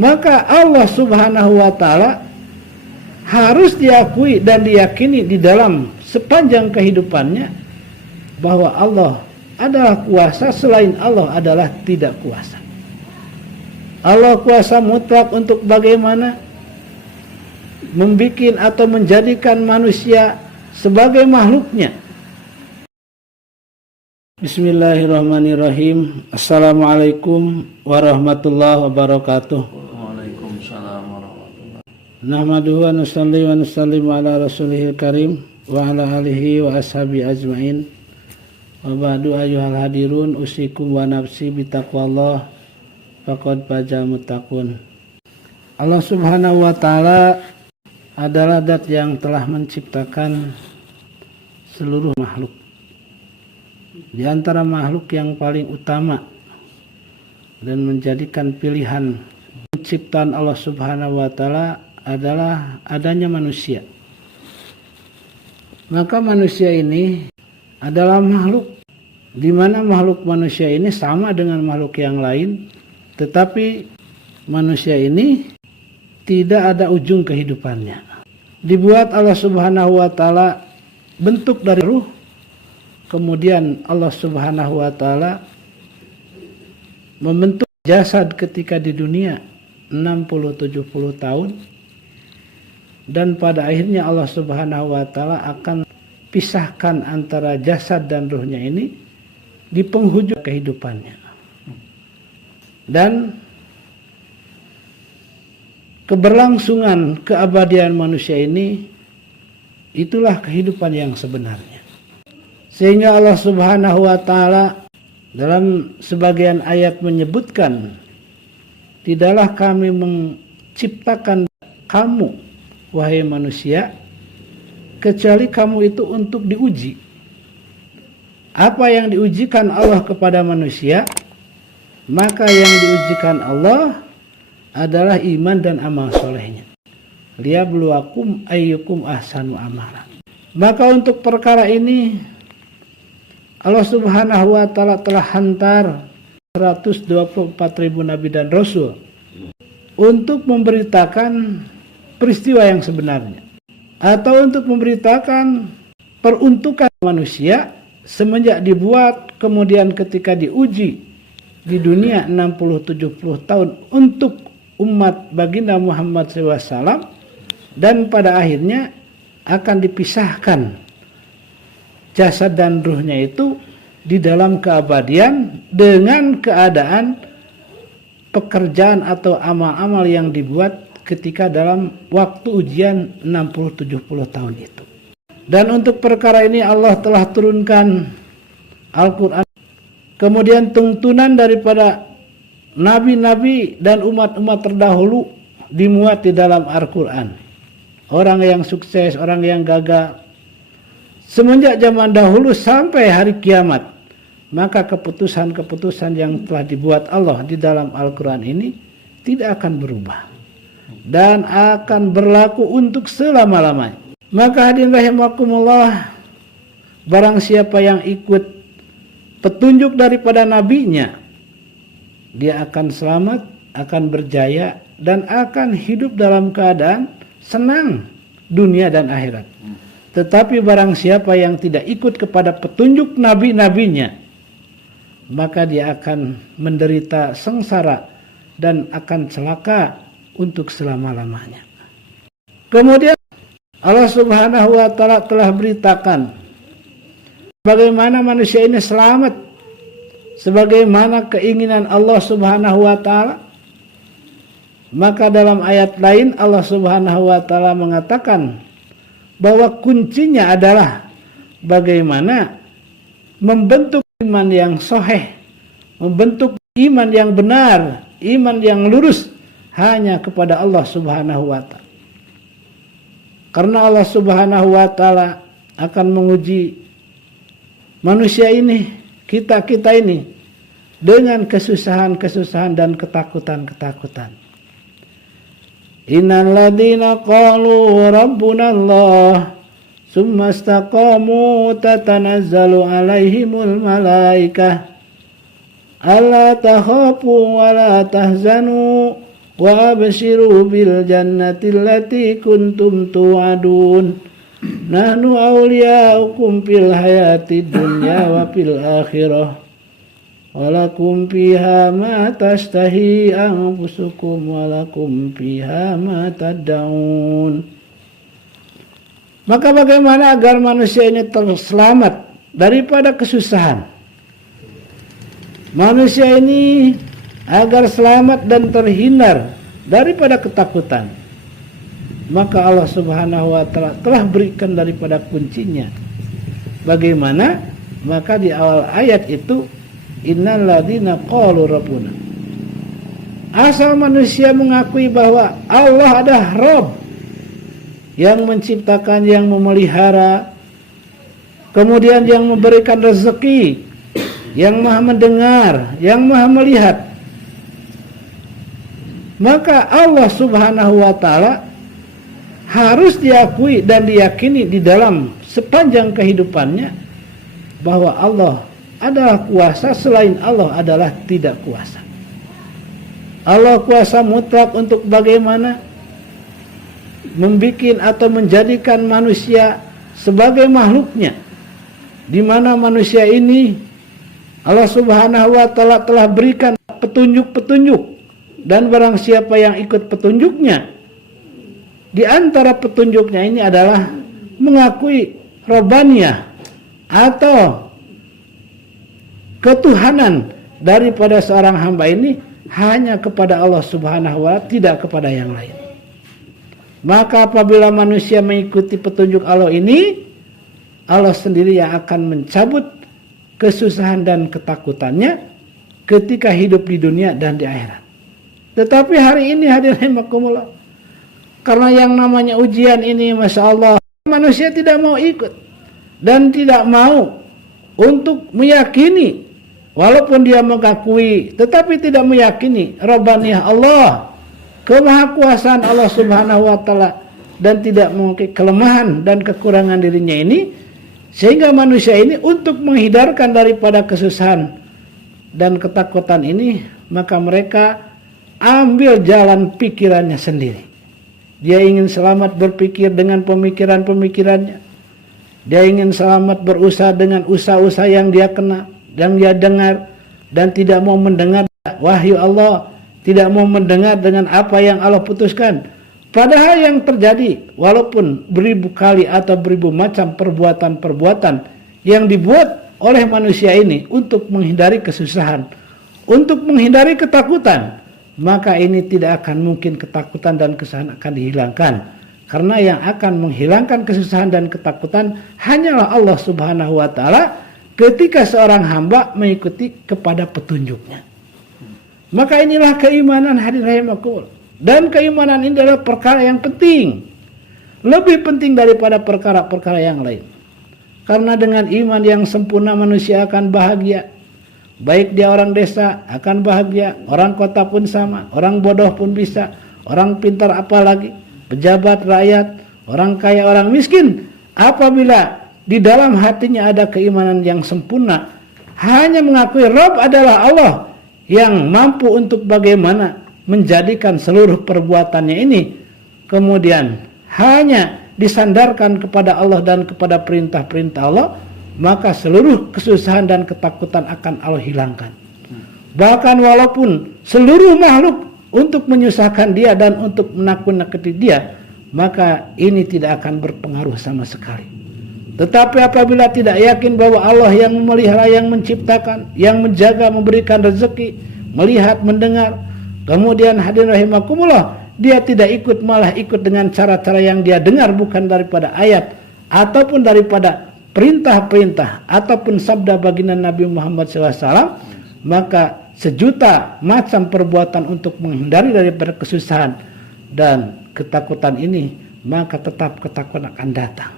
Maka Allah Subhanahu wa ta'ala harus diakui dan diyakini di dalam sepanjang kehidupannya bahwa Allah adalah kuasa, selain Allah adalah tidak kuasa. Allah kuasa mutlak untuk bagaimana membikin atau menjadikan manusia sebagai makhluknya. Bismillahirrahmanirrahim. Assalamualaikum warahmatullahi wabarakatuh. Waalaikumsalam warahmatullahi wabarakatuh. Nahmaduhu wa nusalli wa nusallimu ala rasulihil karim wa ala alihi wa ashabi ajmain. Wa ba'du ayyuhal hadirun usikum wa nafsi bitaqwallah faqad fazal muttaqun. Allah Subhanahu wa ta'ala adalah zat yang telah menciptakan seluruh makhluk. Di antara makhluk yang paling utama dan menjadikan pilihan penciptaan Allah Subhanahu wa ta'ala adalah adanya manusia. Maka manusia ini adalah makhluk, di mana makhluk manusia ini sama dengan makhluk yang lain, tetapi manusia ini tidak ada ujung kehidupannya. Dibuat Allah Subhanahu wa ta'ala bentuk dari ruh, kemudian Allah Subhanahu wa ta'ala membentuk jasad ketika di dunia 60-70 tahun, dan pada akhirnya Allah Subhanahu wa ta'ala akan pisahkan antara jasad dan ruhnya ini di penghujung kehidupannya. Dan keberlangsungan keabadian manusia ini, itulah kehidupan yang sebenarnya. Sehingga Allah Subhanahu wa ta'ala dalam sebagian ayat menyebutkan, tidaklah kami menciptakan kamu, wahai manusia, kecuali kamu itu untuk diuji. Apa yang diujikan Allah kepada manusia, maka yang diujikan Allah adalah iman dan amal solehnya. Liyabluwakum ayyukum ahsanu amala. Maka untuk perkara ini Allah Subhanahu wa ta'ala telah hantar 124.000 nabi dan rasul untuk memberitakan peristiwa yang sebenarnya, atau untuk memberitakan peruntukan manusia semenjak dibuat, kemudian ketika diuji di dunia 60-70 tahun untuk umat baginda Muhammad SAW, dan pada akhirnya akan dipisahkan jasad dan ruhnya itu di dalam keabadian dengan keadaan pekerjaan atau amal-amal yang dibuat ketika dalam waktu ujian 60-70 tahun itu. Dan untuk perkara ini Allah telah turunkan Al-Quran, kemudian tuntunan daripada nabi-nabi dan umat-umat terdahulu dimuat di dalam Al-Quran. Orang yang sukses, orang yang gagal, semenjak zaman dahulu sampai hari kiamat, maka keputusan-keputusan yang telah dibuat Allah di dalam Al-Quran ini tidak akan berubah dan akan berlaku untuk selama-lamanya. Maka hadirin rahimakumullah, barang siapa yang ikut petunjuk daripada nabinya, dia akan selamat, akan berjaya, dan akan hidup dalam keadaan senang dunia dan akhirat. Tetapi barang siapa yang tidak ikut kepada petunjuk nabi-nabinya, maka dia akan menderita sengsara dan akan celaka untuk selama-lamanya. Kemudian Allah Subhanahu wa ta'ala telah beritakan bagaimana manusia ini selamat sebagaimana keinginan Allah Subhanahu wa ta'ala. Maka dalam ayat lain Allah Subhanahu wa ta'ala mengatakan bahwa kuncinya adalah bagaimana membentuk iman yang sahih, membentuk iman yang benar, iman yang lurus hanya kepada Allah Subhanahu wa ta'ala. Karena Allah Subhanahu wa ta'ala akan menguji manusia ini, kita ini, dengan kesusahan-kesusahan dan ketakutan-ketakutan. Innal ladzina qalu rabbuna Allah summa istaqamu tatanazzalu alaihimul malaikah alla takhafu wa la tahzanu wa abshiru bil jannati allati kuntum tu'adun nahnu awliyaukum fil hayati dunya wa fil akhirah walakum fiha ma tashtahi anfusukum walakum fiha ma tad'un. Maka bagaimana agar manusia ini terselamat daripada kesusahan? Manusia ini agar selamat dan terhindar daripada ketakutan. Maka Allah Subhanahu wa taala telah berikan daripada kuncinya. Bagaimana? Maka di awal ayat itu innal ladzina qalu rabbuna. Asal manusia mengakui bahwa Allah adalah Rabb yang menciptakan, yang memelihara, kemudian yang memberikan rezeki, yang maha mendengar, yang maha melihat. Maka Allah Subhanahu wa taala harus diakui dan diyakini di dalam sepanjang kehidupannya bahwa Allah adalah kuasa, selain Allah adalah tidak kuasa. Allah kuasa mutlak untuk bagaimana membikin atau menjadikan manusia sebagai makhluknya, di mana manusia ini Allah Subhanahu wa taala telah berikan petunjuk-petunjuk, dan barang siapa yang ikut petunjuknya, di antara petunjuknya ini adalah mengakui Rabbaniyah atau ketuhanan daripada seorang hamba ini hanya kepada Allah Subhanahu wa taala, tidak kepada yang lain. Maka apabila manusia mengikuti petunjuk Allah ini, Allah sendiri yang akan mencabut kesusahan dan ketakutannya ketika hidup di dunia dan di akhirat. Tetapi hari ini hadirin rahimakumullah, karena yang namanya ujian ini, Masya Allah, manusia tidak mau ikut dan tidak mau untuk meyakini. Walaupun dia mengakui, tetapi tidak meyakini Rabbaniyah Allah, kemahakuasaan Allah Subhanahu wa taala, dan tidak mengakui kelemahan dan kekurangan dirinya ini, sehingga manusia ini untuk menghindarkan daripada kesusahan dan ketakutan ini, maka mereka ambil jalan pikirannya sendiri. Dia ingin selamat berpikir dengan pemikiran-pemikirannya. Dia ingin selamat berusaha dengan usaha-usaha yang dia kenal, yang dia dengar, dan tidak mau mendengar wahyu Allah, tidak mau mendengar dengan apa yang Allah putuskan. Padahal yang terjadi, walaupun beribu kali atau beribu macam perbuatan-perbuatan yang dibuat oleh manusia ini untuk menghindari kesusahan, untuk menghindari ketakutan, maka ini tidak akan mungkin ketakutan dan kesusahan akan dihilangkan. Karena yang akan menghilangkan kesusahan dan ketakutan hanyalah Allah Subhanahu wa taala ketika seorang hamba mengikuti kepada petunjuknya. Maka inilah keimanan, hadirin rahimakumullah. Dan keimanan ini adalah perkara yang penting, lebih penting daripada perkara-perkara yang lain. Karena dengan iman yang sempurna manusia akan bahagia. Baik dia orang desa akan bahagia, orang kota pun sama, orang bodoh pun bisa, orang pintar apalagi, pejabat, rakyat, orang kaya, orang miskin. Apabila di dalam hatinya ada keimanan yang sempurna, hanya mengakui Rabb adalah Allah yang mampu untuk bagaimana menjadikan seluruh perbuatannya ini, kemudian hanya disandarkan kepada Allah dan kepada perintah-perintah Allah, maka seluruh kesusahan dan ketakutan akan Allah hilangkan. Bahkan walaupun seluruh makhluk untuk menyusahkan dia dan untuk menakut-nakuti dia, maka ini tidak akan berpengaruh sama sekali. Tetapi apabila tidak yakin bahwa Allah yang memelihara, yang menciptakan, yang menjaga, memberikan rezeki, melihat, mendengar, kemudian hadirin rahimakumullah, dia tidak ikut, malah ikut dengan cara-cara yang dia dengar bukan daripada ayat ataupun daripada perintah-perintah ataupun sabda baginda Nabi Muhammad SAW, maka sejuta macam perbuatan untuk menghindari daripada kesusahan dan ketakutan ini, maka tetap ketakutan akan datang.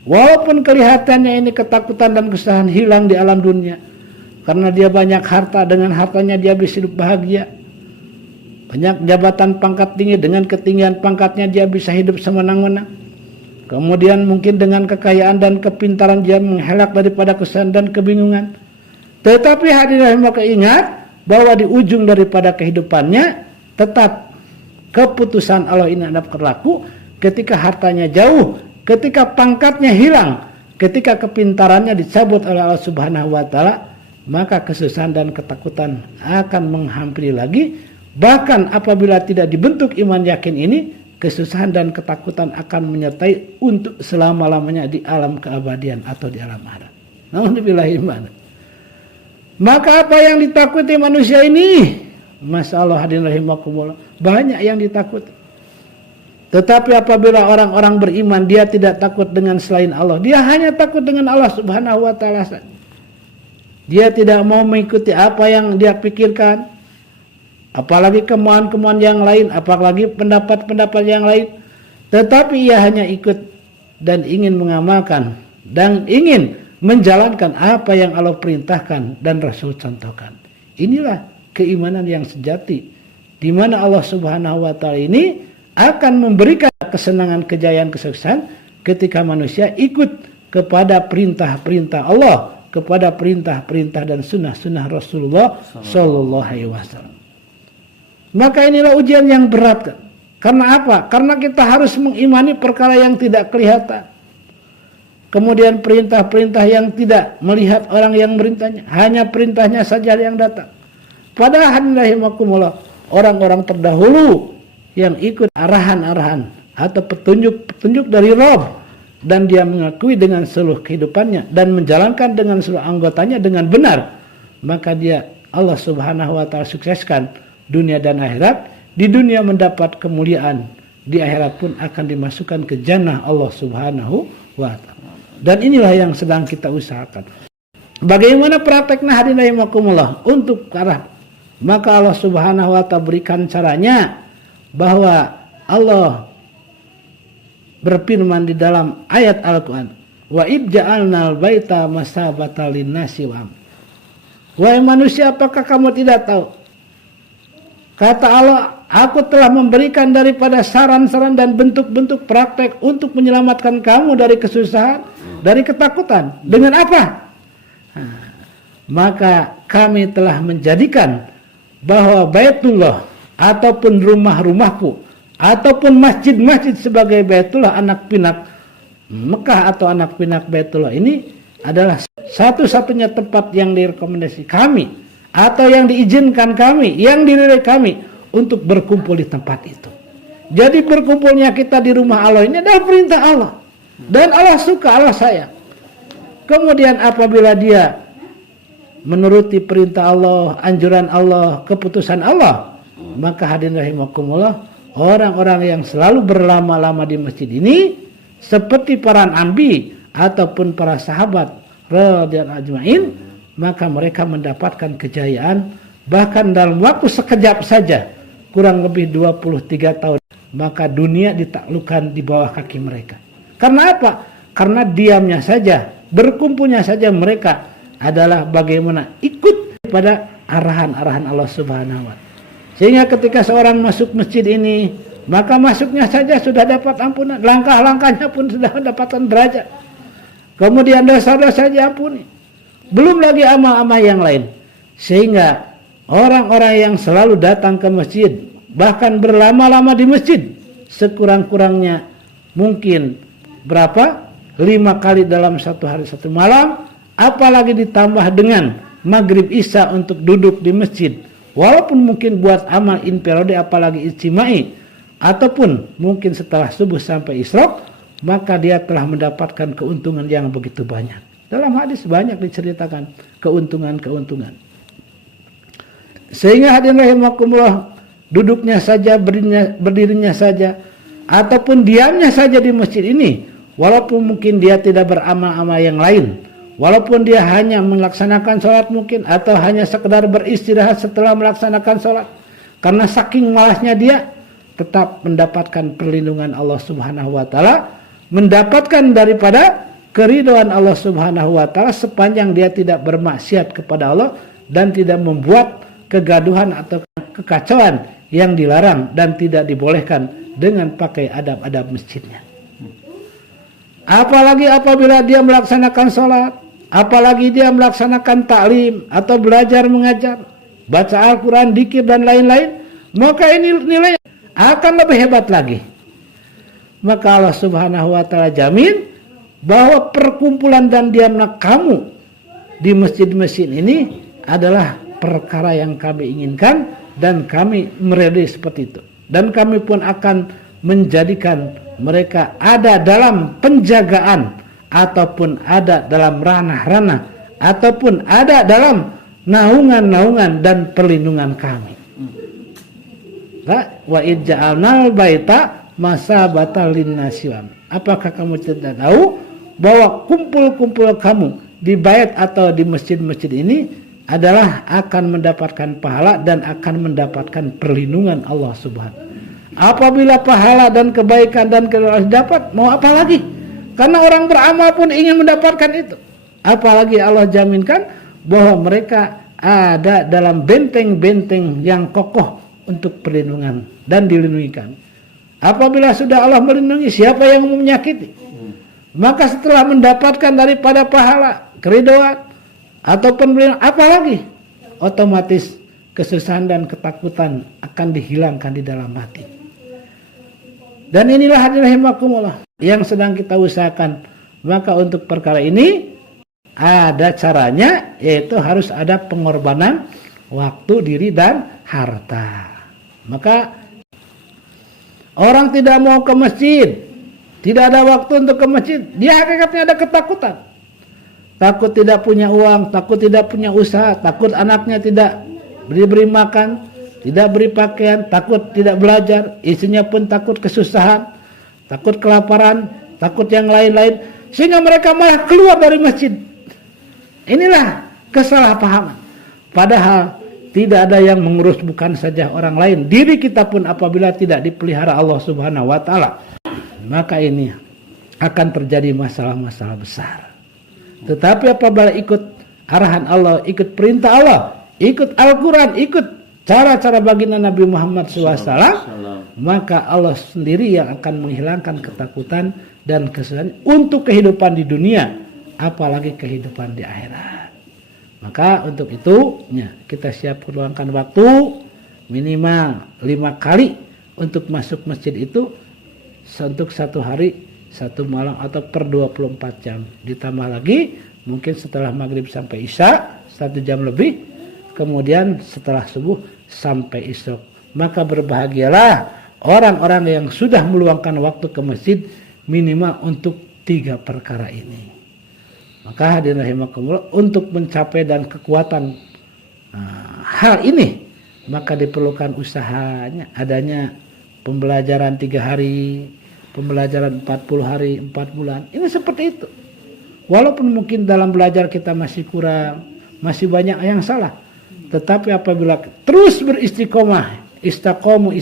Walaupun kelihatannya ini ketakutan dan kesusahan hilang di alam dunia, karena dia banyak harta, dengan hartanya dia bisa hidup bahagia. Banyak jabatan pangkat tinggi, dengan ketinggian pangkatnya dia bisa hidup semenang-menang. Kemudian mungkin dengan kekayaan dan kepintaran dia menghelak daripada kesusahan dan kebingungan. Tetapi hadirin maka ingat bahwa di ujung daripada kehidupannya tetap keputusan Allah ini ada berlaku ketika hartanya jauh, ketika pangkatnya hilang, ketika kepintarannya dicabut oleh Allah Subhanahu wa taala, maka kesusahan dan ketakutan akan menghampiri lagi. Bahkan apabila tidak dibentuk iman yakin ini, kesusahan dan ketakutan akan menyertai untuk selama-lamanya di alam keabadian atau di alam akhirat. Namun dibillahi iman. Maka apa yang ditakuti manusia ini? Masya Allah hadirin rahimakumullah, banyak yang ditakuti. Tetapi apabila orang-orang beriman, dia tidak takut dengan selain Allah. Dia hanya takut dengan Allah Subhanahu wa taala saja. Dia tidak mau mengikuti apa yang dia pikirkan, apalagi kemauan-kemauan yang lain, apalagi pendapat-pendapat yang lain. Tetapi ia hanya ikut dan ingin mengamalkan dan ingin menjalankan apa yang Allah perintahkan dan Rasul contohkan. Inilah keimanan yang sejati, di mana Allah Subhanahu wa taala ini akan memberikan kesenangan, kejayaan, kesuksesan ketika manusia ikut kepada perintah-perintah Allah, kepada perintah-perintah dan sunnah-sunnah Rasulullah sallallahu alaihi wasallam. Maka inilah ujian yang berat. Karena apa? Karena kita harus mengimani perkara yang tidak kelihatan. Kemudian perintah-perintah yang tidak melihat orang yang merintahnya, hanya perintahnya saja yang datang. Padahal rahimakumullah, orang-orang terdahulu yang ikut arahan-arahan atau petunjuk-petunjuk dari Rabb, dan dia mengakui dengan seluruh kehidupannya dan menjalankan dengan seluruh anggotanya dengan benar, maka dia Allah Subhanahu wa taala sukseskan dunia dan akhirat. Di dunia mendapat kemuliaan, di akhirat pun akan dimasukkan ke jannah Allah Subhanahu wa taala. Dan inilah yang sedang kita usahakan. Bagaimana prakteknya hadirin rahimakumullah untuk arah? Maka Allah Subhanahu wa taala berikan caranya, bahwa Allah berfirman di dalam ayat Al-Qur'an, wa id ja'alnal baita masabatan linnasi wa am. Wahai manusia, apakah kamu tidak tahu? Kata Allah, aku telah memberikan daripada saran-saran dan bentuk-bentuk praktek untuk menyelamatkan kamu dari kesusahan, dari ketakutan. Dengan apa? Maka kami telah menjadikan bahwa Baitullah ataupun rumah-rumahku ataupun masjid-masjid sebagai Baitullah, anak pinak Mekah atau anak pinak Baitullah ini adalah satu-satunya tempat yang direkomendasi kami atau yang diizinkan kami, yang diridhoi kami untuk berkumpul di tempat itu. Jadi berkumpulnya kita di rumah Allah ini adalah perintah Allah, dan Allah suka, Allah sayang. Kemudian apabila dia menuruti perintah Allah, anjuran Allah, keputusan Allah, maka hadirin rahimakumullah, orang-orang yang selalu berlama-lama di masjid ini seperti para nabi ataupun para sahabat radhiyallahu ajmain, maka mereka mendapatkan kejayaan bahkan dalam waktu sekejap saja, kurang lebih 23 tahun, maka dunia ditaklukkan di bawah kaki mereka. Karena apa? Karena diamnya saja, berkumpulnya saja mereka adalah bagaimana ikut pada arahan-arahan Allah Subhanahu wa taala. Sehingga ketika seorang masuk masjid ini, maka masuknya saja sudah dapat ampunan, langkah-langkahnya pun sudah mendapatkan derajat. Kemudian dosa-dosa diampuni. Belum lagi amal-amal yang lain. Sehingga orang-orang yang selalu datang ke masjid, bahkan berlama-lama di masjid, sekurang-kurangnya mungkin berapa? 5 kali dalam satu hari satu malam, apalagi ditambah dengan maghrib isya untuk duduk di masjid, walaupun mungkin buat amal inferior apalagi ijtimai, ataupun mungkin setelah subuh sampai isyraq, maka dia telah mendapatkan keuntungan yang begitu banyak. Dalam hadis banyak diceritakan keuntungan-keuntungan. Sehingga hadirin rahimakumullah, duduknya saja, berdirinya saja, ataupun diamnya saja di masjid ini, walaupun mungkin dia tidak beramal-amal yang lain, walaupun dia hanya melaksanakan sholat mungkin, atau hanya sekedar beristirahat setelah melaksanakan sholat, karena saking malasnya dia, tetap mendapatkan perlindungan Allah Subhanahu wa taala, mendapatkan daripada keridhaan Allah Subhanahu wa taala sepanjang dia tidak bermaksiat kepada Allah dan tidak membuat kegaduhan atau kekacauan yang dilarang dan tidak dibolehkan dengan pakai adab-adab masjidnya. Apalagi apabila dia melaksanakan sholat, apalagi dia melaksanakan taklim atau belajar mengajar, baca Al-Quran, dzikir dan lain-lain, maka ini nilai akan lebih hebat lagi. Maka Allah Subhanahu wa ta'ala jamin bahwa perkumpulan dan diamnya kamu di masjid-masjid ini adalah perkara yang kami inginkan dan kami meridai seperti itu. Dan kami pun akan menjadikan mereka ada dalam penjagaan ataupun ada dalam ranah-ranah ataupun ada dalam naungan-naungan dan perlindungan kami. Wa idja'alnal baita masabatan linnasi. Apakah kamu tidak tahu bahwa kumpul-kumpul kamu di bait atau di masjid-masjid ini adalah akan mendapatkan pahala dan akan mendapatkan perlindungan Allah Subhanahu. Apabila pahala dan kebaikan dan kedoliman dapat, mau apa lagi? Karena orang beramal pun ingin mendapatkan itu. Apalagi Allah jaminkan bahwa mereka ada dalam benteng-benteng yang kokoh untuk perlindungan dan dilindungi kami. Apabila sudah Allah melindungi, siapa yang menyakiti? Maka setelah mendapatkan daripada pahala, keridhaan ataupun perlindungan, apalagi? Otomatis kesusahan dan ketakutan akan dihilangkan di dalam hati. Dan inilah hadirin rahimakumullah yang sedang kita usahakan. Maka untuk perkara ini ada caranya, yaitu harus ada pengorbanan waktu, diri dan harta. Maka orang tidak mau ke masjid, tidak ada waktu untuk ke masjid, dia hakikatnya ada ketakutan. Takut tidak punya uang, takut tidak punya usaha, takut anaknya tidak diberi makan, tidak beri pakaian, takut tidak belajar, istrinya pun takut kesusahan, takut kelaparan, takut yang lain-lain, sehingga mereka malah keluar dari masjid. Inilah kesalahpahaman. Padahal tidak ada yang mengurus bukan saja orang lain, diri kita pun apabila tidak dipelihara Allah Subhanahu wa ta'ala, maka ini akan terjadi masalah-masalah besar. Tetapi apabila ikut arahan Allah, ikut perintah Allah, ikut Al-Quran, ikut cara-cara baginda Nabi Muhammad SAW, maka Allah sendiri yang akan menghilangkan ketakutan dan kesulitan untuk kehidupan di dunia, apalagi kehidupan di akhirat. Maka untuk itu kita siap meluangkan waktu minimal 5 kali untuk masuk masjid itu, untuk 1 hari 1 malam atau per 24 jam. Ditambah lagi mungkin setelah maghrib sampai isya 1 jam lebih, kemudian setelah subuh sampai isya. Maka berbahagialah orang-orang yang sudah meluangkan waktu ke masjid minimal untuk 3 perkara ini. Maka hadirin rahimakumullah, untuk mencapai dan kekuatan hal ini, maka diperlukan usahanya, adanya pembelajaran 3 hari, pembelajaran 40 hari, 4 bulan. Ini seperti itu. Walaupun mungkin dalam belajar kita masih kurang, masih banyak yang salah, tetapi apabila terus beristiqomah, istaqomu,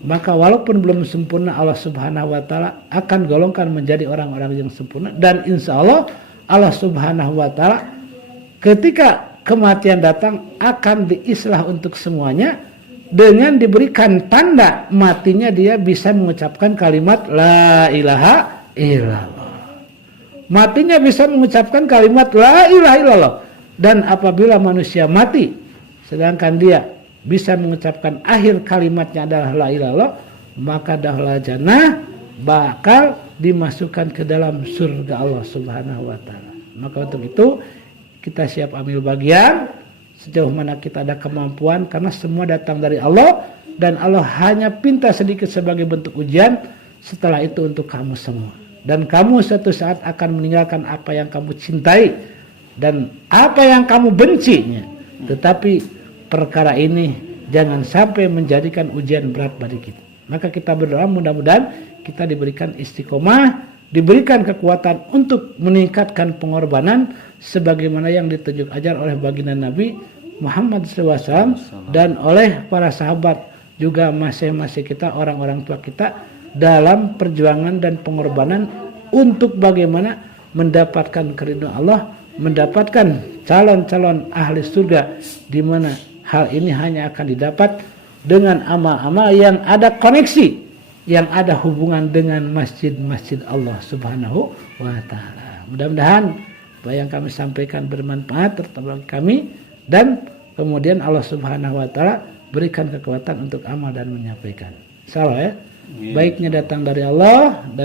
maka walaupun belum sempurna, Allah Subhanahu wa ta'ala akan golongkan menjadi orang-orang yang sempurna. Dan insya Allah, Allah Subhanahu wa ta'ala ketika kematian datang akan diislah untuk semuanya dengan diberikan tanda matinya dia bisa mengucapkan kalimat la ilaha illallah. Matinya bisa mengucapkan kalimat la ilaha illallah. Dan apabila manusia mati sedangkan dia bisa mengucapkan akhir kalimatnya adalah la ilaha illallah, maka dahlah jannah bakal dimasukkan ke dalam surga Allah Subhanahu wa ta'ala. Maka untuk itu kita siap ambil bagian sejauh mana kita ada kemampuan, karena semua datang dari Allah dan Allah hanya pinta sedikit sebagai bentuk ujian, setelah itu untuk kamu semua. Dan kamu suatu saat akan meninggalkan apa yang kamu cintai dan apa yang kamu bencinya. Tetapi perkara ini jangan sampai menjadikan ujian berat bagi kita. Maka kita berdoa mudah-mudahan kita diberikan istiqomah, diberikan kekuatan untuk meningkatkan pengorbanan sebagaimana yang ditunjuk ajar oleh baginda Nabi Muhammad SAW dan oleh para sahabat juga masing-masing kita, orang-orang tua kita, dalam perjuangan dan pengorbanan untuk bagaimana mendapatkan keridhaan Allah, mendapatkan calon-calon ahli surga, di mana hal ini hanya akan didapat dengan amal-amal yang ada koneksi yang ada hubungan dengan masjid-masjid Allah Subhanahu wa taala. Mudah-mudahan apa yang kami sampaikan bermanfaat terutama bagi kami, dan kemudian Allah Subhanahu wa taala berikan kekuatan untuk amal dan menyampaikan. Insyaallah ya. Baiknya datang dari Allah dan